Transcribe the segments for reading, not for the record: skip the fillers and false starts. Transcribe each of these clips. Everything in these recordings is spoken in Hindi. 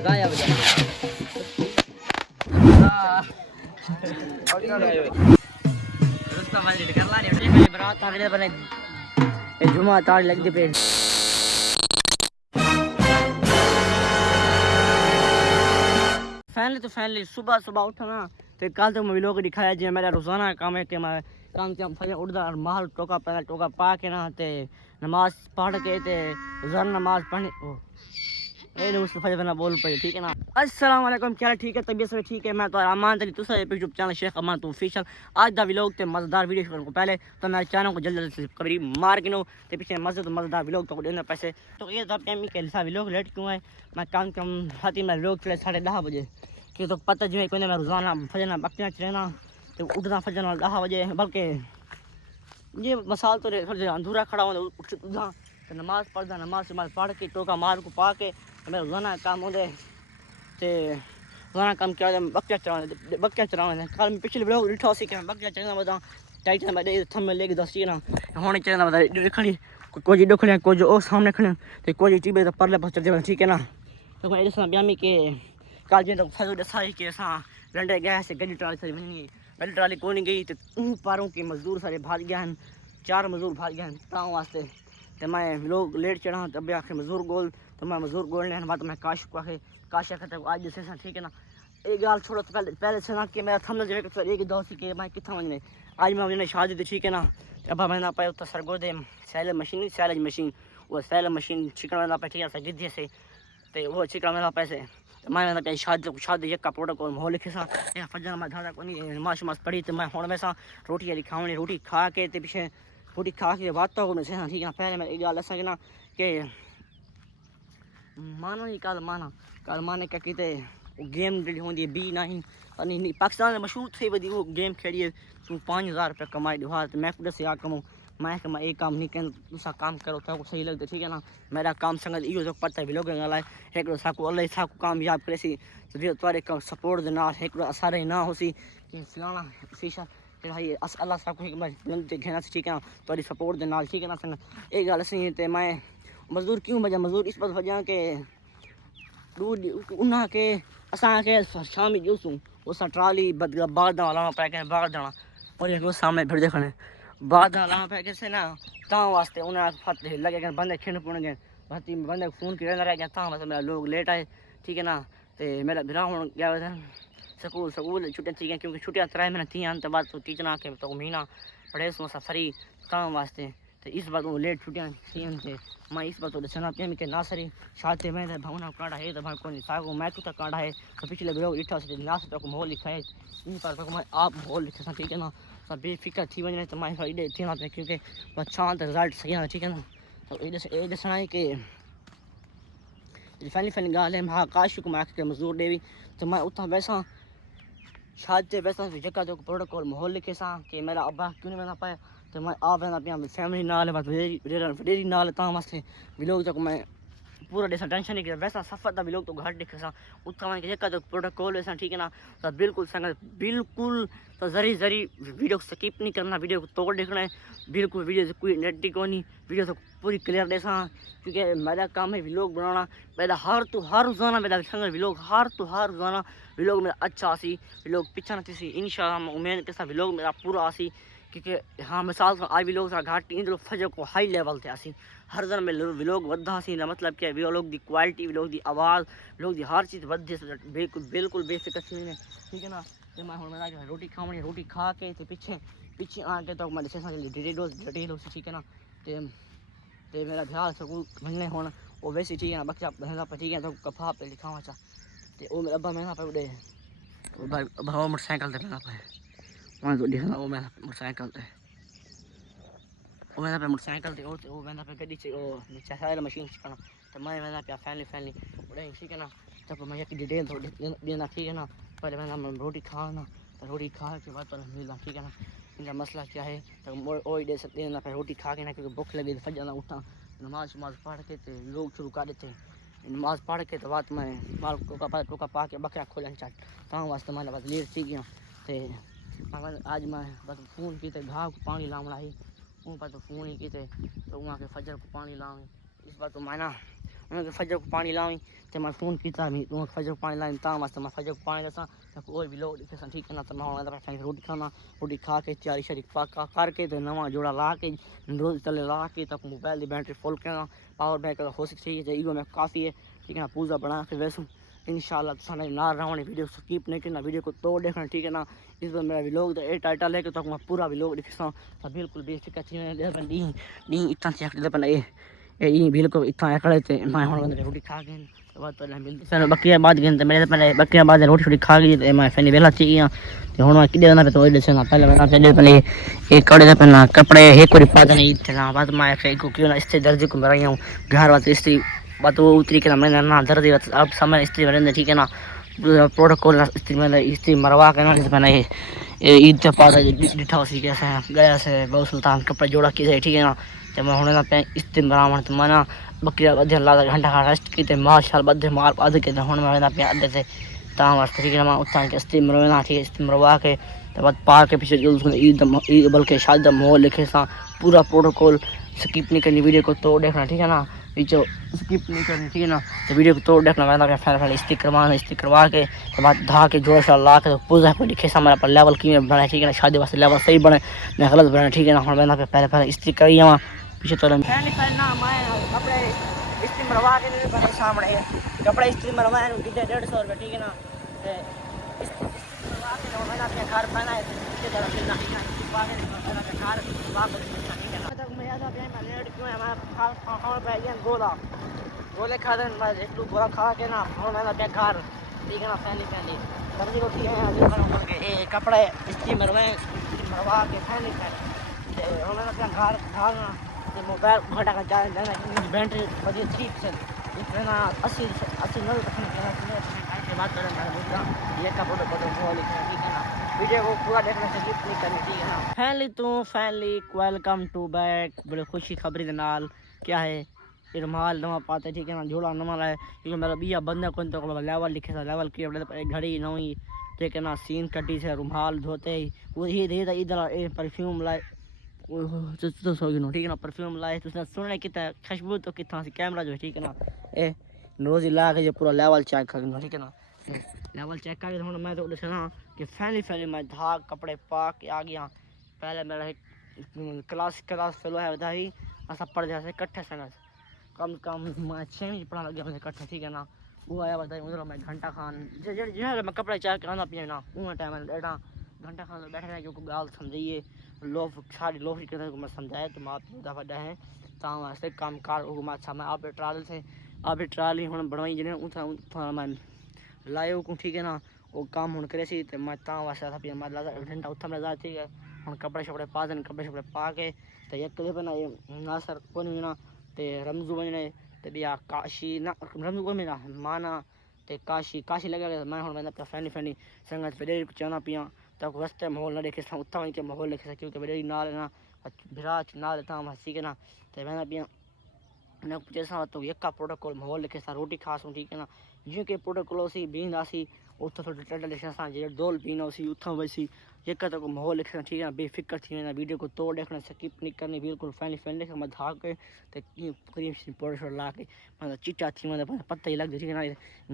जाया बजा दोस्तों भाई कर ला नहीं मेरी बारात आ गई बने ये जुमा तार लग दी पे फैनली सुबह सुबह उठा ना तो कल तो मैं लोग दिखाया जी मेरा रोजाना काम है कि मैं काम से फजर उठदा और महल टोका पहले टोका पा के ना ते नमाज पढ़ के ते रोजाना नमाज पढ़ने ए मुस्तफा बना बोल पे ठीक है ना। अस्सलाम वालेकुम क्या ठीक है तबीयत से ठीक है मैं तो अमान तरी तुसा यूट्यूब चैनल शेख अमान तो ऑफिशियल आज दा व्लॉग ते मजेदार वीडियो करने को पहले तो मेरे चैनल को जल्दी से करीब मार के नो ते पीछे मजेदार व्लॉग तो देना पैसे तो ये तब टाइम के लिए व्लॉग लेट क्यों है मैं काम कम हाथी में व्लॉग चले 10:30 बजे कि तो पता जो है कोई मैं रोजाना फजर बकरियाँ चलेना तो उठना फजर 10 बजे बल्कि ये मसाल तो अधूरा खड़ा होता तो नमाज पढ़दा नमाज पढ़ के टोका मार को पा के मेरा रोजाना काम होते ते रोजाना काम किया बकरियाँ चलाने कल मैं पिछले व्लॉग डिठा सी कि बकरियाँ चलाना बता टाइटल में थंबनेल लेके दसी ना होने चलना बता खड़ी कोई डोखड़ियाँ कुछ ओ सामने खड़े तो कोई टीबे तो परले पास चलते ठीक है ना। तो मैं दसा ब्यामी के कल जी तो फजू दसा कि असां रंडे गए से गड्डी ट्राली सारी वञणी गड्डी ट्राली कोनी गई तो पारों के मजदूर सारे भाग गया 4 मजदूर भाग गया ताऊ वास्ते तो मैं लोग लेट चढ़ा तब आखे मजदूर गोल तो मैं मजदूर गोलने बाद मैं काश आखे तो आज जैसे ठीक है ना। एक गाल छोड़ो तो पहले से ना कि मेरा थंबनेल जो है एक दोस्त कि मैं कितना वजने आज मैं वजने शादी थी ठीक है ना। अब मैं ना पाया तो सरगोदे सैल मशीन वो सैल मशीन चिकन वाला पे ठीक है गिद्धे से तो वो चिकन वाला पैसे तो मैं ना शादी एक का प्रोटोकॉल माहौल लिखे सा फजर मैं धारा को माश पढ़ी तो मैं हूँ में सा रोटी वाली खावनी रोटी खा के पीछे रोटी खा के बात तो ठीक है पहले मैं एक गाल असा ना कि माना ही कल माने क्या कहते गेम जी होंगी B9 पाकिस्तान में मशहूर थी वही वो गेम खेलिए तू 5000 रुपये कमाई दिवा तो मैं खुद से आ कमाऊँ मैं एक काम नहीं कर दूसरा काम करो तो सही लगता ठीक है ना। मेरा काम संगत इो जो पता भी लोग लाए एक साकू अल्लाह साकू कामयाब करे सी तो तुम्हारे सपोर्ट के नाल एक असारे ना हो सी कि फलाना शीशा भाई अल्लाह साकू बुलंद घेना ठीक है ना तुम्हारी सपोर्ट के नाल ठीक है ना संगत एक गल असी तो मैं मजदूर क्यों वजह मजदूर इस बात वजह के दूध उन्हें के असा के शामी जूसूँ उस ट्राली बाग दाना पै के बाग दाना और एक सामने फिर देखने बाग दाना पै के से ना ता वास्ते उन्हें फत लगे बंदे खिंड पुण गए भती बंदे फोन की रह गया ता वास्ते मेरा लोग लेट आए ठीक है ना। तो मेरा बिरा हूँ गया स्कूल छुट्टियाँ थी गई क्योंकि छुट्टियाँ 3 महीने थी तो बाद तो टीचर आके तो महीना पढ़े सो फ्री ता वास्ते तो इस बात लेट छुट्टियाँ थी थे मैं इस बात दसना पे के नासरी शादी में भावना काढ़ा है तो भाई को सागो मैं तो काढ़ा है तो पिछले लोग इठा से नास तक माहौल लिखा है इन पर मैं आप माहौल लिखे ठीक है ना। सब बेफिक्र थी वजह तो मैं इडे थी ना क्योंकि शांत रिजल्ट सही है ठीक है ना। तो ये दसना है कि फैनी गाल है मैं काश को मैं के मजदूर देवी तो मैं उतना वैसा शादी वैसा जगह जो प्रोटोकॉल माहौल लिखे सा कि मेरा अब्बा क्यों नहीं बना पाया तो मैं आप पे फैमिली नाल डेरी नाल ता वास्ते व्लॉग तक मैं पूरा जैसा टेंशन नहीं किया वैसा सफर था व्लॉग तो घर देखे सा उत्था मैं जगह जो प्रोटोकॉल वैसा ठीक है ना। तो बिल्कुल संगत बिल्कुल तो जरी वीडियो को स्किप नहीं करना वीडियो को तोड़ देखना है बिल्कुल वीडियो से कोई नेटी को नहीं वीडियो तो पूरी क्लियर देसा क्योंकि मेरा काम है व्लॉग बनाना मेरा हर रोजाना मेरा संगत व्लॉग हर रोजाना व्लॉग मेरा अच्छा आसी व्लॉग पीछा न थी इंशाल्लाह उम्मीद के साथ व्लॉग मेरा पूरा आसी क्योंकि हाँ मिसाल आई व्लॉग घाट इन फजर को हाई लेवल थे आसी हर दिन में व्लॉग वधा सी मतलब क्या व्लॉग की क्वालिटी व्लॉग की आवाज़ व्लॉग की हर चीज़ वधे बिल्कुल बेफिक्र थी वञे ठीक है ना। तो मैं हूँ मेरा रोटी खावनी रोटी खा के तो पीछे आके तो मैं डिटेल ठीक है ना। तो मेरा ख्याल स्कूल वजने हूँ वो वैसे ठीक है बच्चा पर ठीक है तो कफा पे लिखा हुआ तो मेरा अब्बा महंगा पे उड़े भाव मोटरसाइकिल पे महंगा पे वहाँ तो देखना वो मेरा मोटरसाइकिल पे वो मैंने पे मोटरसाइकिल थी वो मैंने पे गड्डी से वो नीचे सारे मशीन करना तो मैं मैंने पे फैमिली उड़े ठीक है ना। तब मैं एक डिटेल तो देना ठीक है ना। पहले मैंने रोटी खाना तो रोटी खा के बाद तो मिलना ठीक है ना। इनका मसला क्या है तो वही दे सकते हैं ना फिर रोटी खा के ना क्योंकि भूख लगी फट जाना उठा नमाज पढ़ के तो लोग शुरू कर देते नमाज पढ़ के तो बाद मैं माल टोका पा के बकरा खोलन चाट ता वास्ते मैंने बस लेट थी गया तो आज मैं बस फ़ोन की घाव को पानी लाऊँ लाई पर तो फ़ोन ही की तो वहाँ के फजर को पानी लाऊँ इस बात तो मैं ना उन्होंने फजर को पानी लावी तो मैं फ़ोन किया तू फजर को पानी लाई वास्ते मैं फजर को पानी दसा तो कोई भी लोग दिखे ठीक है ना तो मैं रोटी खाना रोटी खा के तैयारी शरी पका करके तो नवा जोड़ा ला के रोज तले ला के तक मोबाइल की बैटरी फुल करना पावर बैंक हो सकती है ईगो में काफ़ी है ठीक है ना पूजा बना के वैसू इंशाल्लाह सारे ना रहने वीडियो स्किप नहीं करना वीडियो को तोड़ देखना ठीक है ना इस बार मेरा व्लॉग तो ए टाइटल है कि तक मैं पूरा व्लॉग दिखा तो बिल्कुल बेफिक्र थी डी इतना चेक ये बिल्कुल इतना खड़े थे मैं रोटी खा के बाद पहले मिलती सर बकरिया बाद गए तो मेरे पहले बकरिया बाद रोटी छोटी खा गई तो मैं फैनी वेला चाहिए तो हूँ मैं कि ना तो वही दसना पहले बना चाहिए पहले एक कड़े से पहले कपड़े एक बार पा नहीं इतना बाद मैं क्यों ना इससे दर्जी को मराई हूँ घर वाले स्त्री बात वो उतरी के मैंने ना दर्दी अब समय स्त्री बने ठीक है ना प्रोटोकॉल स्त्री मैंने स्त्री मरवा के ना मैंने ईद के पास डिठा उसी कैसे गया से बहुत सुल्तान कपड़े जोड़ा की ठीक है ना जब मैं होने पे स्त्री बराबर तो मैंने बकरिया अधे लादा घंटा खा रेस्ट की माल शाल बधे मार अध के हूँ मैं पे अड्डे से वास्ते ठीक है मैं उत्थान के स्त्री मरवा ठीक है स्त्री मरवा के बाद पा के पीछे ईद बल्कि शादी का माहौल लिखे सा पूरा प्रोटोकॉल स्किप नहीं करनी वीडियो को तो देखना ठीक है ना पीछे स्किप नहीं करनी ठीक है ना तो वीडियो को तोड़ देखना मैं फैन स्टिक करवा के तो बाद धा के जोड़ा शा ला के तो पूजा को लिखे सा मेरा लेवल की बना ठीक है ना शादी वास्ते लेवल सही बने मैं गलत बना ठीक है ना मैं पहले स्टिक करी आवा पीछे तो कपड़े स्त्री मरवा के बने सामने कपड़े स्त्री मरवाए 150 रुपये ठीक है ना घर पहना है गोला गोले खा दे एक गोला खा के ना घर ठीक है ना पहली सब्जी रोटी है कपड़े स्त्री मरवाए मरवा के पहले घर घालना मोबाइल घटा का बैटरी बड़ी ठीक से इतना 80 नल के बात करें ये कपड़े ठीक है ना वीडियो को पूरा देखने से स्किप नहीं करनी ठीक है ना फैमिली वेलकम टू बैक बड़े खुशी खबरी के नाल क्या है रुमाल नवा पाते ठीक है ना झोला नवा लाए क्योंकि मेरा बिया बंदा कौन तो लेवल लिखे था लेवल की घड़ी नवी ठीक है ना सीन कटी से रुमाल धोते ही वही इधर परफ्यूम लाए ठीक है ना परफ्यूम लाए तो सुनने कितना खुशबू तो कितना सी कैमरा जो है ठीक है ना ए रोज ला के जो पूरा लेवल चेक करना ठीक है ना लेवल चेक करके तो मैं तो देखना कि फैली मैं धाग कपड़े पा के आ गया पहले मेरा क्लास फेलो है बधाई असा पढ़ जैसे कट्ठे संगत कम मैं 6 पढ़ा लग गया मुझे कट्ठे ठीक है ना वो आया बताई उधर मैं घंटा खान जो मैं कपड़े चेक करना पिया ना वो टाइम बैठा घंटा खान बैठे रहे क्योंकि गाल समझिए लोग सारी लोग मैं समझाया तो माँ दफा डे वास्ते काम कार अच्छा मैं आप ट्राल से आप ट्राली हूँ बनवाई जने मैं लाए को ठीक है ना वो काम हूँ करे सी मैं वास्ते पिया मैं घंटा उत्था मेरा ठीक है हूँ कपड़े शपड़े पा देने कपड़े शपड़े पा के तो एक ना ये नासर को नहीं ना तो रमजू बजने तो बिया काशी ना रमजू को मेरा माना तो काशी लगा मैं हूँ मैंने फैनी संगत फिर चाना पिया तक रस्ते माहौल ना देखे उत्था वहीं के माहौल देखे क्योंकि बड़े नाल ना विराज नाल हंसी के ना तो मैंने पिया जैसा तो एक प्रोटोकॉल माहौल लिखे सा रोटी खासूँ ठीक है ना जो कि प्रोटोकॉल सी बींदासी उतना थोड़ी टंडा लिखे सा जो डोल पीना उसी उतना वैसी एक तो माहौल लिखे ठीक है ना बेफिक्र थी ना वीडियो को तोड़ देखना स्किप नहीं करनी बिल्कुल फैन देखे मैं धाग के तो क्रीम पाउडर ला के मतलब चिट्टा थी मतलब पत्ता ही लग ठीक है ना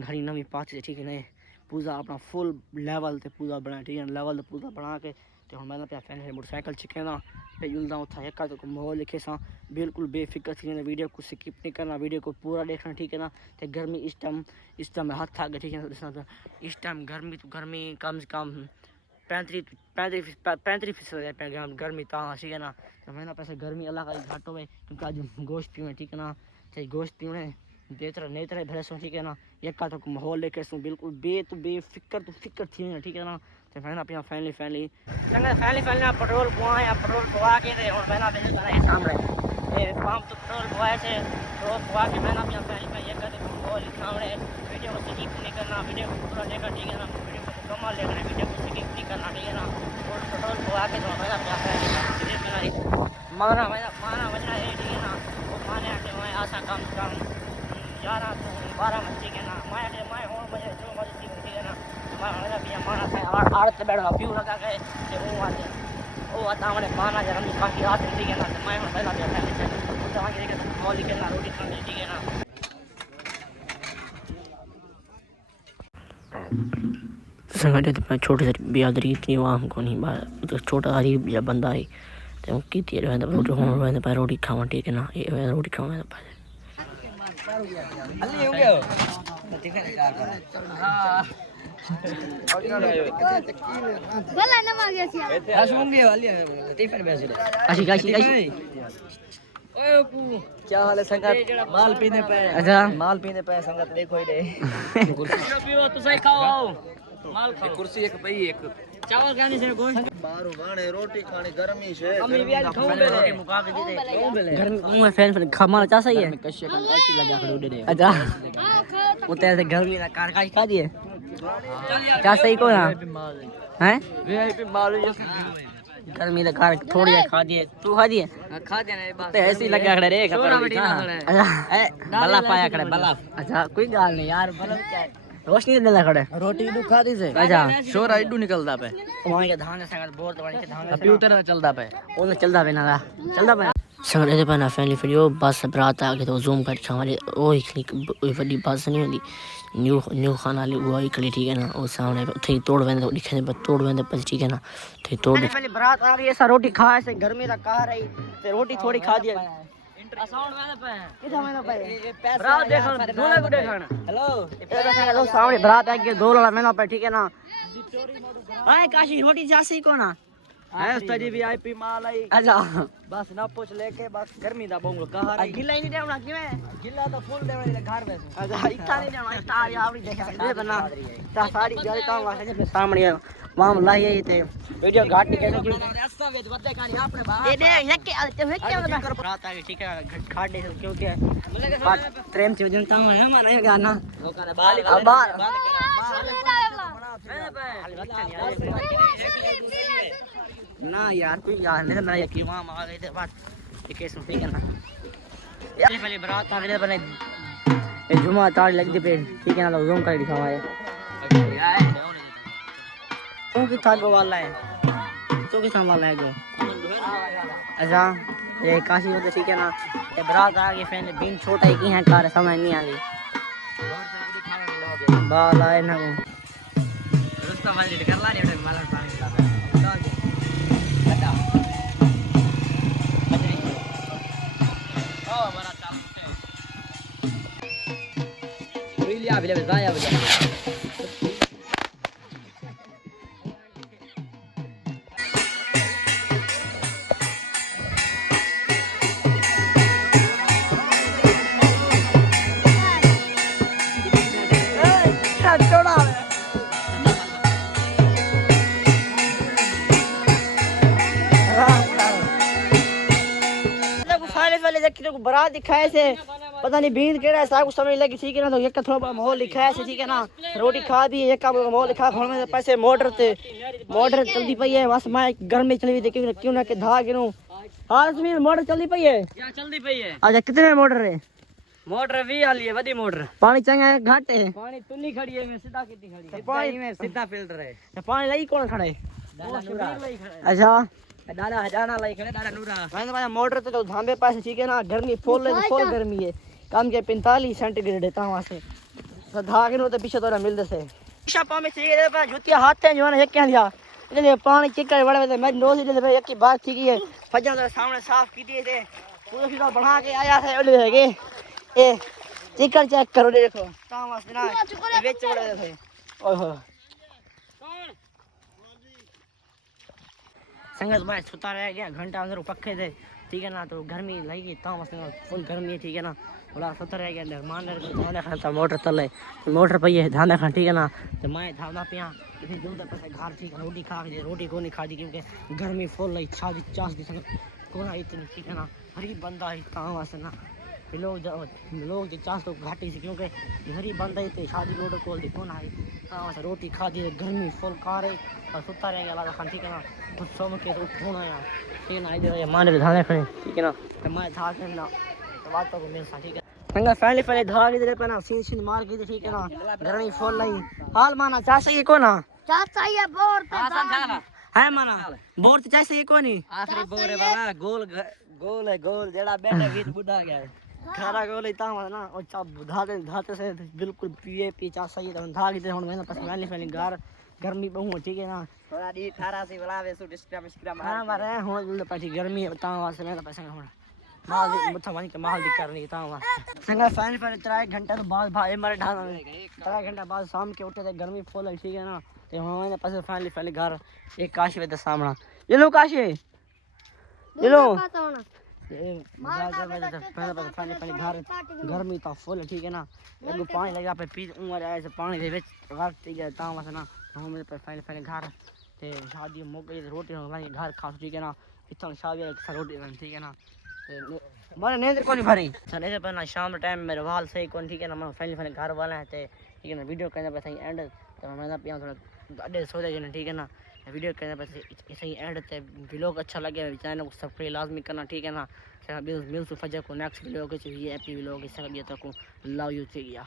घड़ी नवी पाती ठीक है ना पूजा अपना फुल लेवल से पूजा बना ठीक है लेवल पूजा बना के तो हम मैंने फैन मोटरसाइकिल छिकेना पे जुलदा उठा एक तो माहौल लिखे सा बिल्कुल बेफिक्र थी वीडियो को स्किप नहीं करना वीडियो को पूरा देखना ठीक है ना तो गर्मी इस टाइम हाथ आ गया ठीक है ना इस टाइम गर्मी कम से कम 35% गर्मी ठीक है ना तो मैंने पैसे गर्मी अलग घाटों में क्योंकि आज गोश्त पीवे ठीक है ना चाहे गोश्त पीवे देतर नहीं तरह भैंसों ठीक है ना एक का तो माहौल लेके बिल्कुल फिक्र थी ना ठीक है ना तो मैंने अपना फैमिली पेट्रोल पवा के और मैंने सामने पंप तो पेट्रोल पवाए से पेट्रोल पवा के मैंने अपना फैमिली एक का माहौल सामने वीडियो को स्किप नहीं करना वीडियो को पूरा देखना ठीक है ना वीडियो को कमाल देखना वीडियो को स्किप नहीं करना ठीक है ना और पेट्रोल पवा के तो मैंने अपना फैमिली माना वजना है ठीक है ना वो माने आके मैं आशा काम 11 to 12 ठीक है ना मैं और मुझे जो मर्जी ठीक है ना मैं भी माना था और आड़त बैठा फ्यू लगा के वो आता हमारे माना जरा काफी आते ठीक है ना मैं पहला भी फैमिली से तो आगे के मौली के ना रोटी खाने ठीक है ना संगठे तो छोटे से बिरादरी इतनी आम को नहीं तो छोटा गरीब या बंदा है तो कितनी रहता रोटी होने रहता पर रोटी खावा ठीक है ना ये रोटी खावा तो पाए अल्ली हो गया भला ना मांगे सी आ होंगे वाली टिफिन में से काशी काशी काशी ओए पू क्या हाल है संगत माल पीने पे अच्छा माल पीने पे संगत देखो ही दे कुर्सी पीओ तो सही खाओ माल खाओ कुर्सी एक पई एक चावल खाने से गोश्त बारू गाने रोटी खानी गर्मी से हम भी आज खाऊं बे रोटी मुका के दे दे घर में फैन खाना चाह सही है कश्य का ऐसी लगा खड़ो दे अच्छा उते से गर्मी का कार का खा दिए क्या सही को ना हैं वीआईपी माल गर्मी का कार थोड़ी खा दिए तू खा दिए खा दिया ना बात ऐसी लगा खड़े रे खबर अच्छा बल्ला पाया खड़े बल्ला अच्छा कोई गाल नहीं यार बल्ला क्या है रोशनी दे खड़े रोटी इडू खा दी से अच्छा शोर इडू निकलदा पे वहां के धान संग बोर तो के धान अभी उतर चलदा पे ओने चलदा पे ना चलदा पे संग दे पे ना फैमिली वीडियो बस बरात आ के तो जूम कर हमारे ओ एक बड़ी बस नहीं होती न्यू खाना ले वो इकली ठीक है ना वो सामने थे तोड़ वेंदे दिखे तोड़ वेंदे पर ठीक है ना थे तोड़ पहले बरात आ रही है ऐसा रोटी खाए से गर्मी दा कह रही ते रोटी थोड़ी खा दिया साउंड वेंदे पे किथा वेंदे पे बरात देखन दूल्हे को देखन हेलो ए संग दो सामने बरात आ के दो लड़ा मेना पे ठीक है ना आए काशी रोटी जासी को ना है उस्ताद जी वीआईपी माल आई अच्छा बस ना पूछ लेके बस गर्मी दा बोंगलो कहा रही गिल्ला ही नहीं देवना किवें गिल्ला तो फुल देवे घर में अच्छा इतना नहीं देवना स्टार यावरी देखा दे बना ता साड़ी जारी ता वासे सामने माम लाई आई थे वीडियो घाट निकल की रास्ता में बदले कानी आपने बाहर ये दे ये क्या रात आ गई ठीक है घाट दे क्योंकि बात प्रेम से जनता है माने गाना लोकां ने बाल ना यार कोई यार नहीं मैं यकीन वहां आ गए थे बात ये केस में ठीक है ना यार पहले बारात आ गए बने ये जुमा तार लग दे पे ठीक है ना लोग जूम कर दिखावा है तू की था वाला है तू की वाला है गो अच्छा ये काशी होते ठीक है ना ये बारात आ गई फैन बिन छोटा ही की है कार समझ नहीं आ गई बाल आए ना को रास्ता वाले कर ला नहीं मालन पानी लिया बिले बताया बजा बरात दिखाए से पता नहीं बींद के रहा साहब समझ लगी ठीक है ना तो एक थोड़ा माहौल लिखाया से ठीक है ना रोटी खा दी एक का माहौल लिखा घर में पैसे मोटर चलती पई है बस मैं गर्मी चली हुई थी क्यों ना के धा गिनूं हां जमीन मोटर चलती पई है क्या चलती पई है अच्छा कितने मोटर है मोटर 20 वाली है बड़ी मोटर पानी चंगा है घाट है पानी तुन्नी खड़ी है मैं सीधा कितनी खड़ी है पानी में सीधा फिल्टर है पानी लई कौन खड़ा है अच्छा दादा हजाना लाई खड़े दादा नूरा मैंने भाई मोटर तो धांबे पास ठीक है ना गर्मी फुल गर्मी है काम के 45 सेंटीग्रेड है वहां से तो धागे नो तो पीछे तोरा मिलदे से शापा में ठीक है पर जुतिया हाथ है जो ना एक क्या लिया इसलिए पानी चिकड़ बड़े में मैं नोज दे भाई एक की बात ठीक है फजा तो सामने साफ की दिए थे पूरा सीधा बढ़ा के आया है ओले है ए चिकड़ चेक करो देखो ता वास्ते ना बेच बड़े थे ओए हो संगत भाई सुता रह गया घंटा अंदर पक्के थे ठीक है ना तो गर्मी लगी ता मस्त फुल गर्मी है ठीक है ना बोला सुता रह गया मेहमान ध्यान रखा मोटर तले मोटर पे है ध्यान रखा ठीक है ना तो मैं धावना पिया इतनी दूर तक घर ठीक रोटी खा के रोटी को नहीं खा दी क्योंकि गर्मी फुल लगी छादी चास दी संगत कोना इतनी ठीक है ना हरी बंदा है ता मस्त ना लोग जो चास तो घाटी से क्योंकि हरी बंदा है तो शादी रोड खोल दी कोना है ता मस्त रोटी खा दी गर्मी फुल खा रही और सुता रह गया लगा ठीक है ना तो सोम के तो फोन आया ठीक है ना इधर मान रे धाने खड़े ठीक है ना तो मैं था के ना तो बात तो मेरे साथ ठीक है संगा पहले धारा के इधर पे ना सीन मार के ठीक है ना गर्मी फुल नहीं हाल माना चाह सही को ना चाचा ये बोर पे है माना बोर तो चाह सही को नहीं आखिरी बोर है बाबा गोल गोल है गोल जेड़ा बैठा गीत बुढ़ा गया खारा को लेता हूं ना और चाप धाते धाते से बिल्कुल पिए पी चा सही तो धा के हुन मैं पस वाली वाली घर गर्मी बहु ठीक है ना थोड़ा डी 18 से बुलावे सु डिस्क्राम हां बारे हुन पाटी गर्मी ता वास मैं पस हुन माल मुथा वाली के माल दी करनी ता वास संगा फाइनल पर 3 घंटा के बाद भाई मारे ढाल 3 घंटा बाद शाम के उठे ते गर्मी फुल है ठीक है ना ते मैंने पस फाइनली घर एक काशी वे सामना ये लो काशी ये लो गर्मी तो फुल ठीक है ना एगो पानी लगा पे पी उमर आए से पानी दे विच वक्त ठीक है ता वस ना हम मेरे पे फाइनल घर ते शादी मौके रोटी हमारे घर खा ठीक है ना इतना शादी एक रोटी ठीक है ना ते मारे नींद कोनी भरी चले से पहला शाम टाइम मेरे वाल सही कोन ठीक है ना मैं फाइनल घर वाला है ते ठीक है ना वीडियो करने पे सही एंड तो मैं ना पिया थोड़ा अड्डे सो जाए ठीक है ना वीडियो करने पे सही एंड ते व्लॉग अच्छा लगे चैनल को सब्सक्राइब लाजमी करना ठीक है ना मिल फजर को नेक्स्ट व्लॉग के ये हैप्पी व्लॉग इससे लगे तो को लव यू चाहिए